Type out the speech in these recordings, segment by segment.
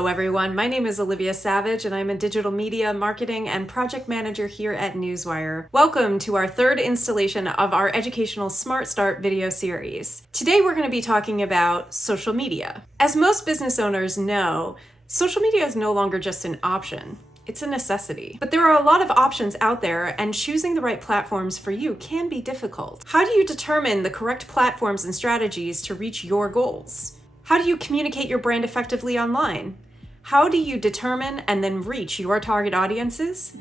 Hello everyone, my name is Olivia Savage and I'm a digital media marketing and project manager here at Newswire. Welcome to our third installation of our educational Smart Start video series. Today we're going to be talking about social media. As most business owners know, social media is no longer just an option. It's a necessity. But there are a lot of options out there, and choosing the right platforms for you can be difficult. How do you determine the correct platforms and strategies to reach your goals? How do you communicate your brand effectively online? How do you determine and then reach your target audiences?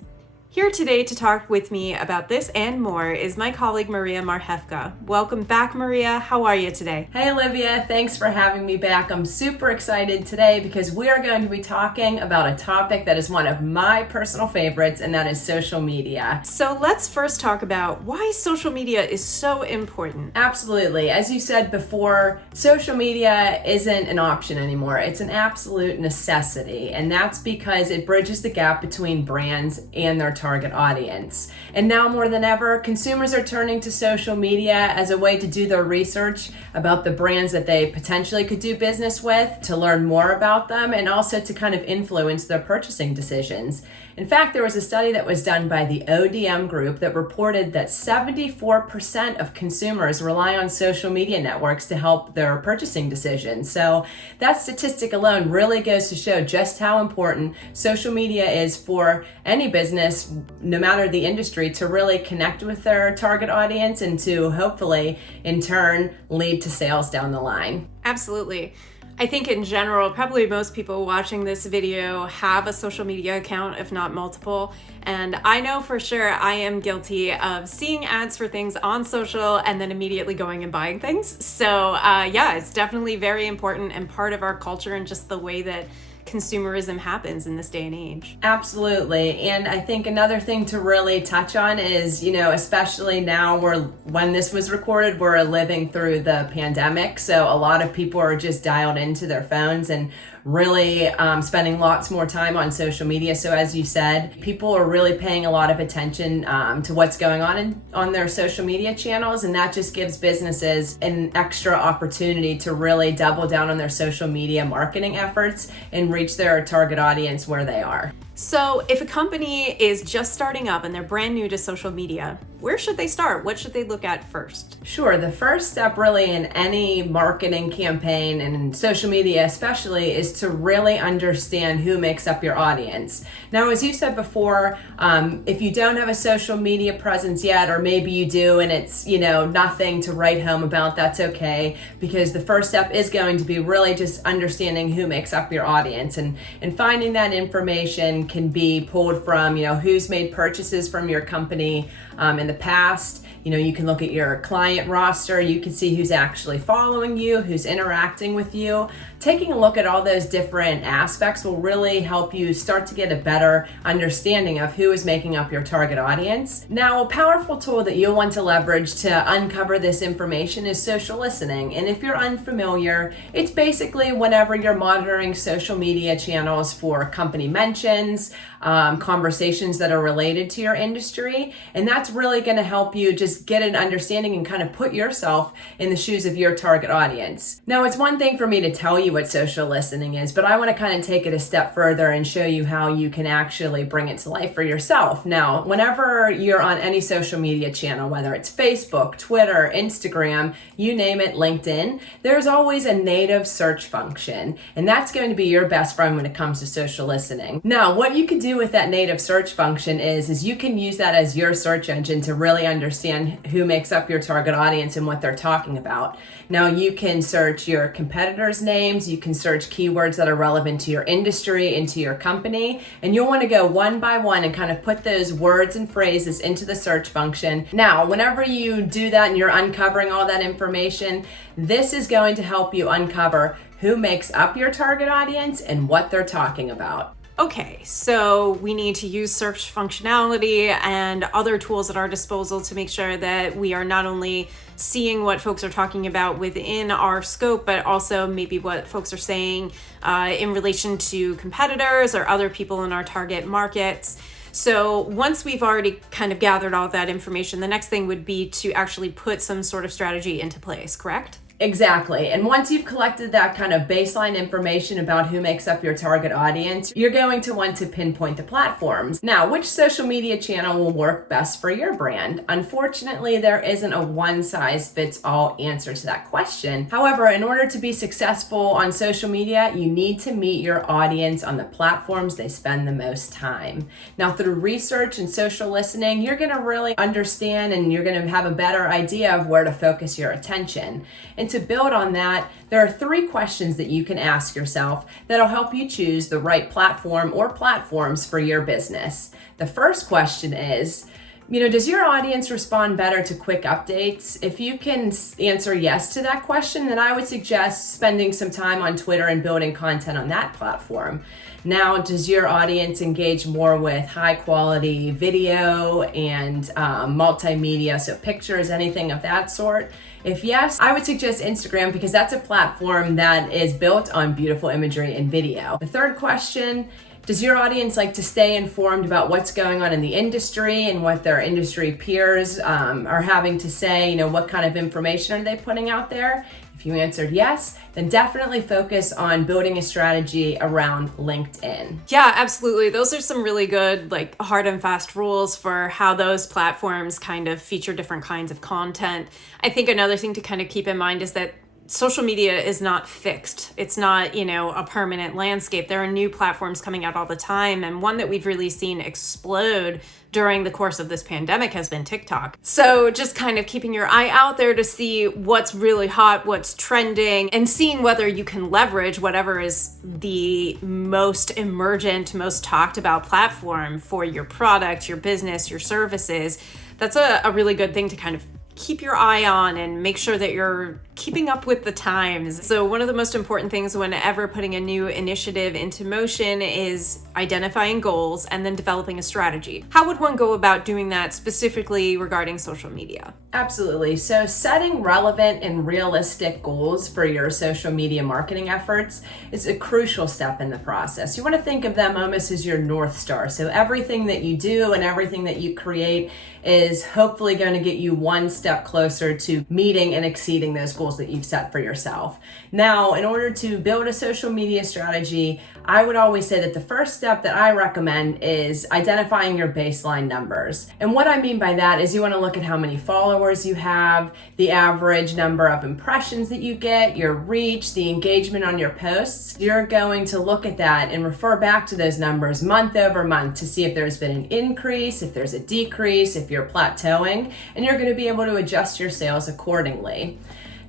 Here today to talk with me about this and more is my colleague Maria Marhefka. Welcome back, Maria. How are you today? Hey, Olivia. Thanks for having me back. I'm super excited today because we are going to be talking about a topic that is one of my personal favorites, and that is social media. So let's first talk about why social media is so important. Absolutely. As you said before, social media isn't an option anymore. It's an absolute necessity, and that's because it bridges the gap between brands and their target audience. And now more than ever, consumers are turning to social media as a way to do their research about the brands that they potentially could do business with, to learn more about them, and also to kind of influence their purchasing decisions. In fact, there was a study that was done by the ODM group that reported that 74% of consumers rely on social media networks to help their purchasing decisions. So that statistic alone really goes to show just how important social media is for any business, no matter the industry, to really connect with their target audience and to hopefully, in turn, lead to sales down the line. Absolutely. I think in general, probably most people watching this video have a social media account, if not multiple. And I know for sure I am guilty of seeing ads for things on social and then immediately going and buying things. So yeah, it's definitely very important and part of our culture and just the way that consumerism happens in this day and age. Absolutely. And I think another thing to really touch on is, especially now when this was recorded, we're living through the pandemic. So a lot of people are just dialed into their phones and really spending lots more time on social media. So as you said, people are really paying a lot of attention to what's going on their social media channels. And that just gives businesses an extra opportunity to really double down on their social media marketing efforts and reach their target audience where they are. So if a company is just starting up and they're brand new to social media, where should they start? What should they look at first? Sure. The first step really in any marketing campaign and in social media especially is to really understand who makes up your audience. Now, as you said before, if you don't have a social media presence yet, or maybe you do and it's, nothing to write home about, that's okay, because the first step is going to be really just understanding who makes up your audience, and finding that information can be pulled from, who's made purchases from your company in the past. You can look at your client roster. You can see who's actually following you, who's interacting with you. Taking a look at all those different aspects will really help you start to get a better understanding of who is making up your target audience. Now, a powerful tool that you'll want to leverage to uncover this information is social listening. And if you're unfamiliar, it's basically whenever you're monitoring social media channels for company mentions, conversations that are related to your industry. And that's really going to help you just get an understanding and kind of put yourself in the shoes of your target audience. Now, it's one thing for me to tell you what social listening is, but I want to kind of take it a step further and show you how you can actually bring it to life for yourself. Now, whenever you're on any social media channel, whether it's Facebook, Twitter, Instagram, you name it, LinkedIn, there's always a native search function, and that's going to be your best friend when it comes to social listening. Now, what you can do with that native search function is you can use that as your search engine to really understand who makes up your target audience and what they're talking about. Now, you can search your competitors' names, you can search keywords that are relevant to your industry and to your company, and you'll want to go one by one and kind of put those words and phrases into the search function. Now, whenever you do that and you're uncovering all that information, this is going to help you uncover who makes up your target audience and what they're talking about. Okay, so we need to use search functionality and other tools at our disposal to make sure that we are not only seeing what folks are talking about within our scope, but also maybe what folks are saying in relation to competitors or other people in our target markets. So once we've already kind of gathered all that information, the next thing would be to actually put some sort of strategy into place, correct? Exactly. And once you've collected that kind of baseline information about who makes up your target audience, you're going to want to pinpoint the platforms. Now, which social media channel will work best for your brand? Unfortunately, there isn't a one-size-fits-all answer to that question. However, in order to be successful on social media, you need to meet your audience on the platforms they spend the most time. Now, through research and social listening, you're going to really understand and you're going to have a better idea of where to focus your attention. And to build on that, there are 3 questions that you can ask yourself that'll help you choose the right platform or platforms for your business. The first question is, does your audience respond better to quick updates? If you can answer yes to that question, then I would suggest spending some time on Twitter and building content on that platform. Now, does your audience engage more with high quality video and multimedia, so pictures, anything of that sort? If yes, I would suggest Instagram because that's a platform that is built on beautiful imagery and video. The third question, does your audience like to stay informed about what's going on in the industry and what their industry peers are having to say? What kind of information are they putting out there? If you answered yes, then definitely focus on building a strategy around LinkedIn. Yeah, absolutely. Those are some really good, hard and fast rules for how those platforms kind of feature different kinds of content. I think another thing to kind of keep in mind is that social media is not fixed. It's not, a permanent landscape. There are new platforms coming out all the time. And one that we've really seen explode during the course of this pandemic has been TikTok. So just kind of keeping your eye out there to see what's really hot, what's trending, and seeing whether you can leverage whatever is the most emergent, most talked about platform for your product, your business, your services. That's a really good thing to kind of keep your eye on and make sure that you're keeping up with the times. So one of the most important things whenever putting a new initiative into motion is identifying goals and then developing a strategy. How would one go about doing that specifically regarding social media? Absolutely. So setting relevant and realistic goals for your social media marketing efforts is a crucial step in the process. You want to think of them almost as your North Star. So everything that you do and everything that you create is hopefully going to get you one step closer to meeting and exceeding those goals that you've set for yourself. Now, in order to build a social media strategy, I would always say that the first step that I recommend is identifying your baseline numbers. And what I mean by that is you want to look at how many followers you have, the average number of impressions that you get, your reach, the engagement on your posts. You're going to look at that and refer back to those numbers month over month to see if there's been an increase, if there's a decrease, if you're plateauing, and you're going to be able to adjust your sales accordingly.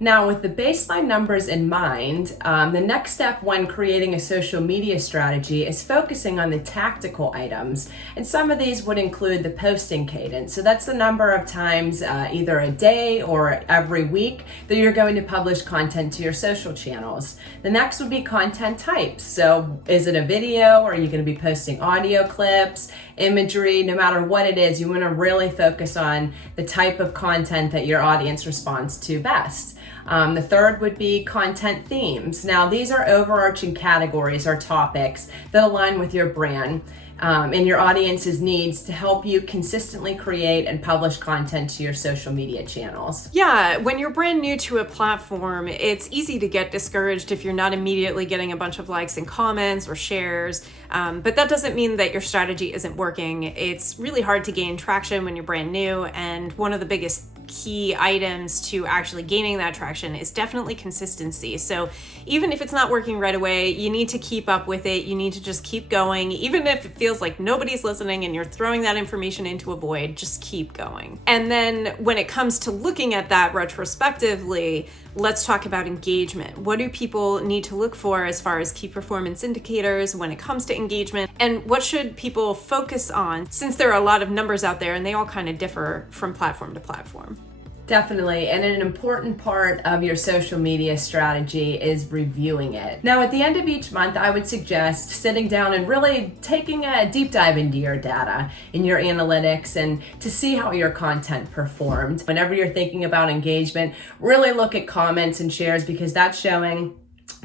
Now, with the baseline numbers in mind, the next step when creating a social media strategy is focusing on the tactical items. And some of these would include the posting cadence. So that's the number of times, either a day or every week, that you're going to publish content to your social channels. The next would be content types. So is it a video, or are you going to be posting audio clips, imagery? No matter what it is, you want to really focus on the type of content that your audience responds to best. The third would be content themes. Now, these are overarching categories or topics that align with your brand and your audience's needs to help you consistently create and publish content to your social media channels. Yeah, when you're brand new to a platform, it's easy to get discouraged if you're not immediately getting a bunch of likes and comments or shares. But that doesn't mean that your strategy isn't working. It's really hard to gain traction when you're brand new, and one of the biggest key items to actually gaining that traction is definitely consistency. So even if it's not working right away, you need to keep up with it. You need to just keep going. Even if it feels like nobody's listening and you're throwing that information into a void, just keep going. And then when it comes to looking at that retrospectively, let's talk about engagement. What do people need to look for as far as key performance indicators when it comes to engagement? And what should people focus on, since there are a lot of numbers out there and they all kind of differ from platform to platform? Definitely, and an important part of your social media strategy is reviewing it. Now, at the end of each month, I would suggest sitting down and really taking a deep dive into your data, in your analytics, and to see how your content performed. Whenever you're thinking about engagement, really look at comments and shares, because that's showing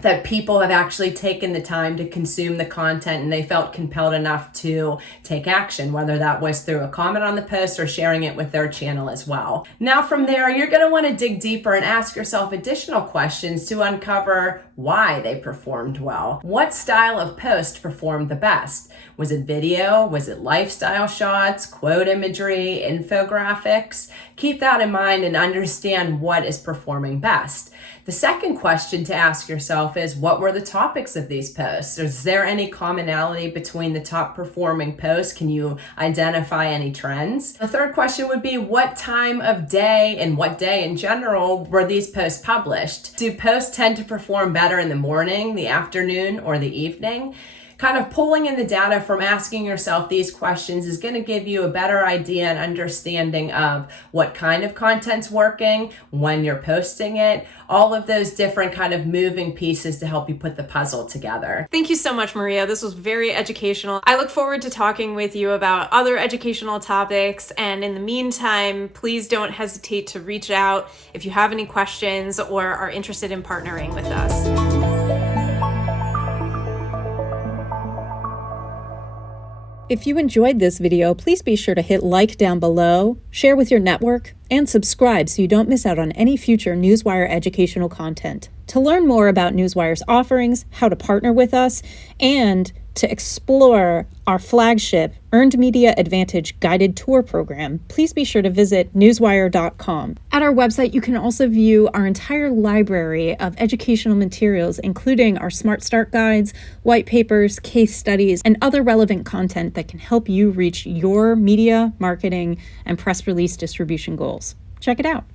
that people have actually taken the time to consume the content and they felt compelled enough to take action, whether that was through a comment on the post or sharing it with their channel as well. Now from there, you're going to want to dig deeper and ask yourself additional questions to uncover why they performed well. What style of post performed the best? Was it video? Was it lifestyle shots, quote imagery, infographics? Keep that in mind and understand what is performing best. The second question to ask yourself is, what were the topics of these posts? Is there any commonality between the top performing posts? Can you identify any trends? The third question would be, what time of day and what day in general were these posts published? Do posts tend to perform better in the morning, the afternoon, or the evening? Kind of pulling in the data from asking yourself these questions is going to give you a better idea and understanding of what kind of content's working, when you're posting it, all of those different kind of moving pieces to help you put the puzzle together. Thank you so much, Maria. This was very educational. I look forward to talking with you about other educational topics. And in the meantime, please don't hesitate to reach out if you have any questions or are interested in partnering with us. If you enjoyed this video, please be sure to hit like down below, share with your network, and subscribe so you don't miss out on any future Newswire educational content. To learn more about Newswire's offerings, how to partner with us, and to explore our flagship Earned Media Advantage guided tour program, please be sure to visit newswire.com. At our website, you can also view our entire library of educational materials, including our Smart Start guides, white papers, case studies, and other relevant content that can help you reach your media, marketing, and press release distribution goals. Check it out.